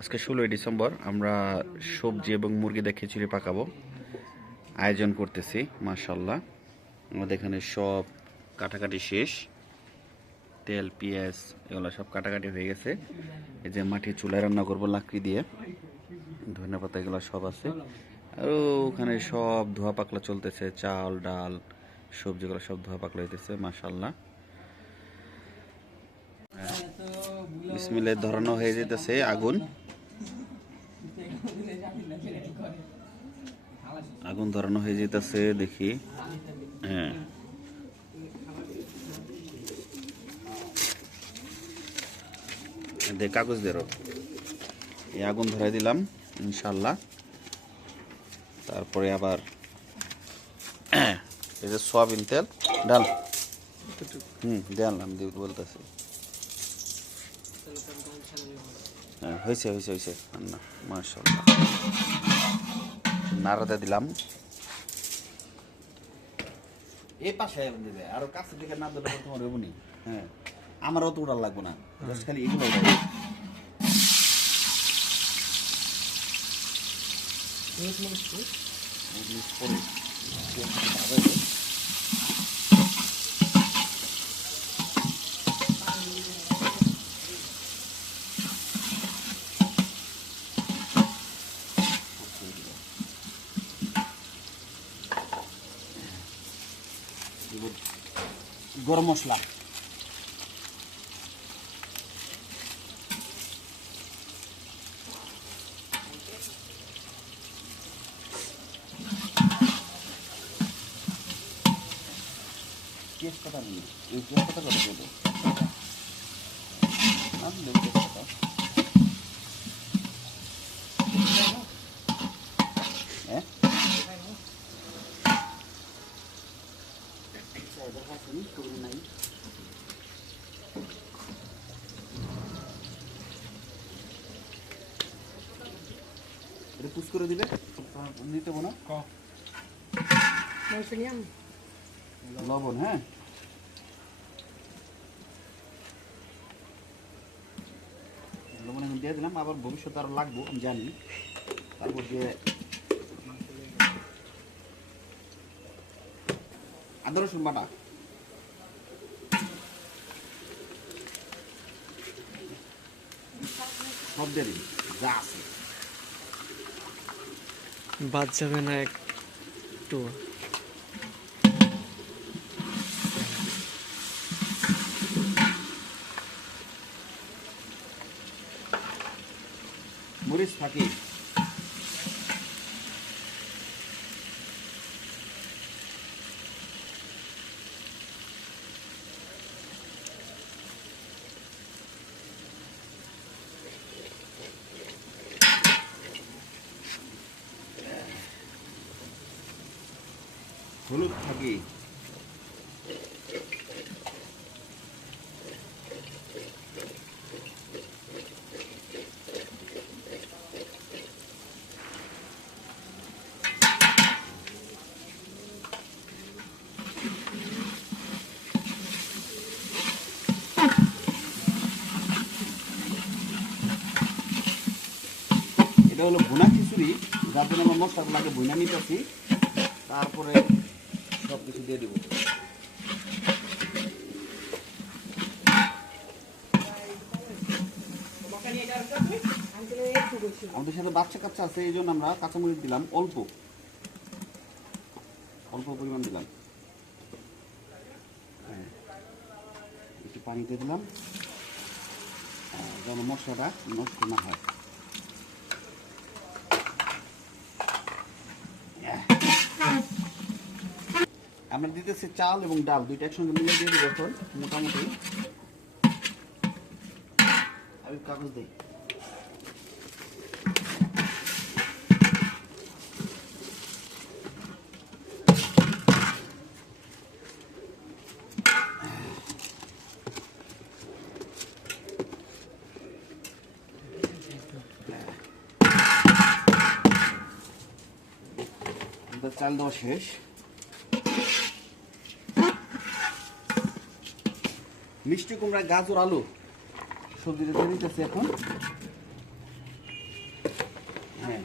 আজকে ষোলোই ডিসেম্বর, আমরা সবজি এবং মুরগি দিয়ে খিচুড়ি পাকাবো। আয়োজন করতেছি মার্শাল্লাহ আমাদের এখানে সব কাটাকাটি শেষ। তেল, পেঁয়াজ, এগুলো সব কাটাকাটি হয়ে গেছে। এই যে মাটির চুলায় রান্না করব লাকড়ি দিয়ে। ধনে পাতা এগুলো সব আছে। আর ওখানে সব ধোয়া পাকলা চলতেছে, চাল, ডাল সবজিগুলো সব ধোয়া পাকলা হইতেছে বিসমিল্লাহ, ধরানো হয়ে যেতেছে আগুন। আগুন ধরানো হয়ে যেতেছে, দেখি। হ্যাঁ। দে, কাগজ দেরো এই আগুন ধরাই দিলাম ইনশাল্লাহ তারপরে আবার এই যে সয়াবিন তেল, ডাল। হুম ডাললাম দিয়ে বলতেছি। হ্যাঁ হয়েছে হয়েছে হয়েছে। রান্না মাশাল্লাহ নাড়াতে দিলাম। এই পাশে দিবে আরও কাছে দিকে না দিলে তোমার হব হ্যাঁ আমারও তো উড়াল লাগবো না জাস্ট খালি এগুলো গরম মশলা তেজপাতা নিয়ে এই তেজপাতা কত দেবো আমি দেবো তেজপাতা হ্যাঁ নাই পুষ করে দিবে আম। লবণ হ্যাঁ? লবণ এখন দিয়ে দিলাম আবার ভবিষ্যতে আরও লাগবো আমি জানি। তারপর দিয়ে আদা রসুন বাটা। সব দিয়ে দিন যা আছে। বাদ যাবে না একটু মরিচ থাকে। হলুদ থাকে। এটা হলো ভুনা খিচুড়ি যার জন্য আমরা মশলাগুলোকে ভুনা নিতেছি। তারপরে সব কিছু দিয়ে দিব। আমাদের সাথে বাচ্চা কাচ্চা আছে, এই জন্য আমরা কাঁচামরিচ দিলাম, অল্প। অল্প পরিমাণ দিলাম। হ্যাঁ। একটু পানি দিয়ে দিলাম। যেন মশলাটা নষ্ট না হয়। আমরা দিতেছি চাল এবং ডাল, দুইটা একসঙ্গে মিলে দিয়ে দিব এখন, মোটামুটি। আমি কাগজ দিই। চাল দেওয়া শেষ। মিষ্টি কুমড়া গাজর আলু। সবজিটা দিয়ে দিতেছি এখন। হ্যাঁ।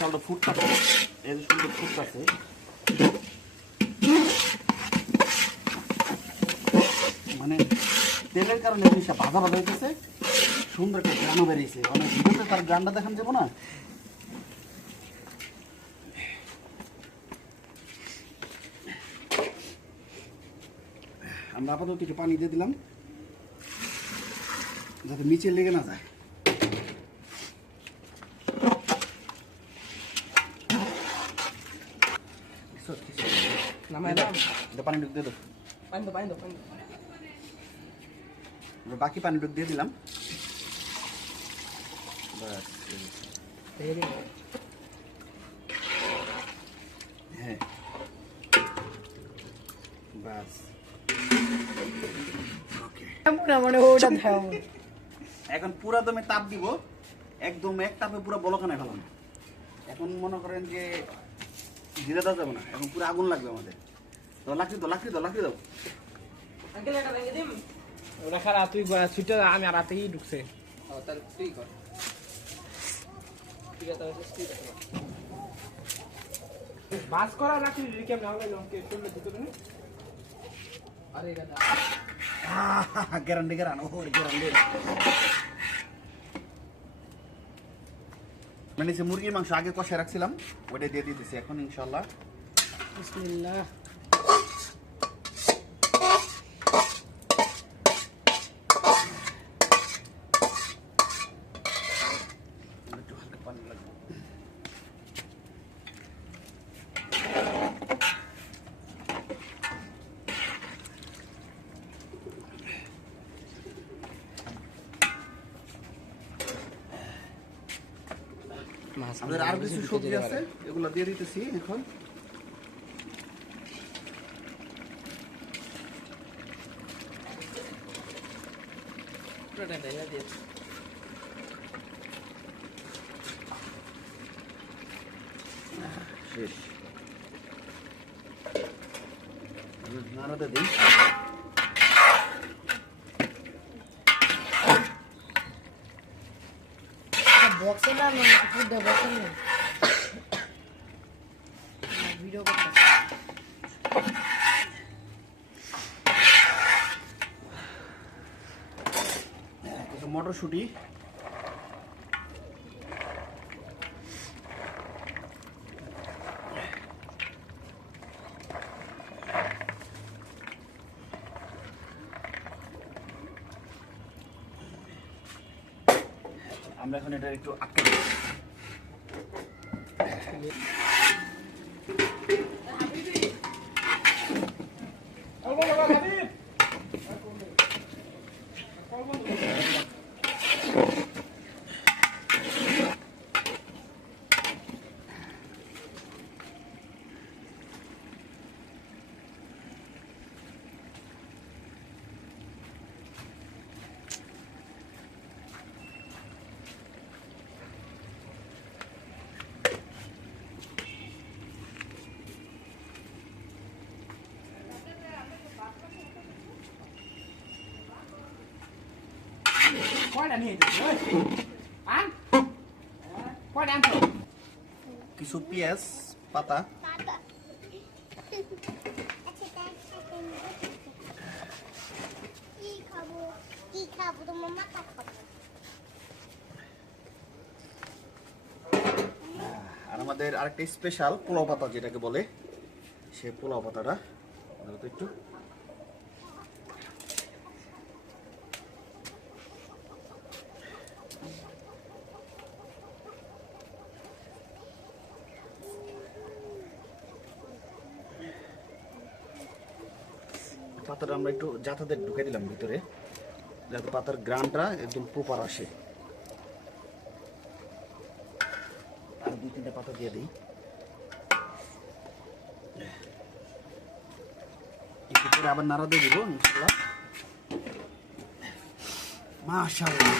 চালটা ফুটতেছে। এই সুন্দর ফুটতেছে। মানে কারণে জিনিসটা ভাজা ভাজা হইতেছে। সুন্দর একটা গ্রানও বেরিয়েছে মানে ভিডিওতে তার গ্রানটা দেখান যাব না? আমরা আপাতত একটু পানি দিয়ে দিলাম। যাতে নিচে লেগে না যায়। পানি ঢুক দিয়ে পানি দাও পানি দাও পানি বাকি পানি ঢুক দিয়ে দিলাম. হ্যাঁ। বাস এখন পুরা দমে তাপ দিব। একদম এক তাপে পুরো বলখানায় ফেলাম এখন মনে করেন যে ধীরে দেওয়া যাবে না। এখন পুরো আগুন লাগবে আমাদের। তো লাকড়ি দাও লাকড়ি দাও লাকড়ি দাও। ওটা তুই ছুটে আমি আর রাতেই ঢুকছে। তাহলে তুই কর। ঠিক আছে তাহলে তুই বাস করা আরে এটা গ্যারান্টি গ্যারান ও গ্যারান্টি। মানে যে মুরগির মাংস আগে কষে রাখছিলাম ওইটা দিয়ে দিতেছি এখন ইনশাল্লাহ বিসমিল্লাহ একটু হালকা পানি লাগবে মাছ আমাদের আর কিছু সবজি আছে? এগুলো দিয়ে দিতেছি এখন। শেষ। নাড়াতে দিই। বক্সে না ফুড বক্সে ভিডিও করতে মটরশুঁটি। আমরা এখন এটা একটু আটকে কিছু পেঁয়াজ পাতা আর আমাদের আরেকটা স্পেশাল পোলাও পাতা যেটাকে বলে সে পোলাও পাতাটা একটু পাতাটা আমরা একটু জাতাতে ঢুকে দিলাম ভিতরে, যাতে পাতার গ্রানটা একদম প্রপার আসে। আর দুই তিনটা পাতা দিয়ে দিই। আবার নাড়া দিয়ে দিব, ইনশাল্লাহ। মাশাআল্লাহ।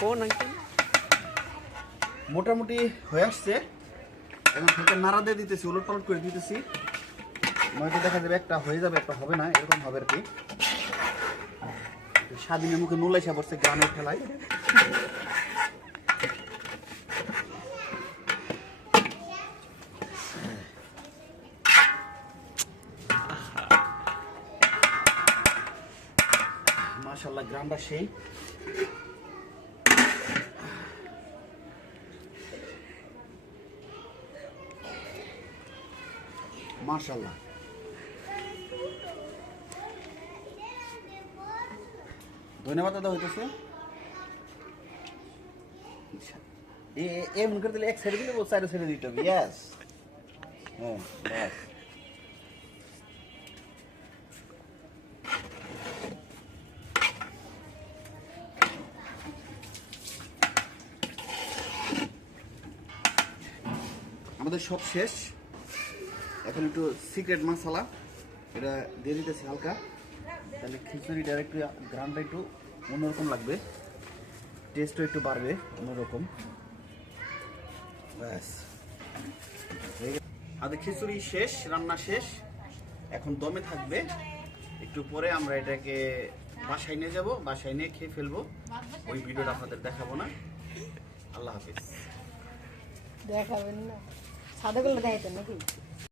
কোন আঙ্কেল মোটামুটি হয়ে আসছে। থেকে নাড়া দিয়ে দিতেছি, উলট পালট করে দিতেছি। নয়তো দেখা যাবে একটা হয়ে যাবে, একটা হবে না, এরকম হবে আর কি। স্বাধীনের মুখে নুলাইসা পড়ছে গ্রামের খেলায় মাশাল্লাহ গ্রামটা সেই। মাশাল্লাহ ধন্যবাদ দাদা হইতেছে। এক সাইডে সাইডে ব্যাস আমাদের সব শেষ। এখন একটু সিক্রেট মশলা এটা দিয়ে দিতেছি হালকা। তাহলে খিচুড়িটার একটু গ্রামটা একটু অন্যরকম লাগবে। টেস্টও একটু বাড়বে অন্যরকম। ব্যাস। গেল। আমাদের খিচুড়ি শেষ, রান্না শেষ। এখন দমে থাকবে। একটু পরে আমরা এটাকে বাসায় নিয়ে যাব, বাসায় নিয়ে খেয়ে ফেলব। ওই ভিডিওটা আপনাদের দেখাবো না। আল্লাহ হাফিজ। দেখাবেন না। সাদা করলে দেখাইতেন নাকি?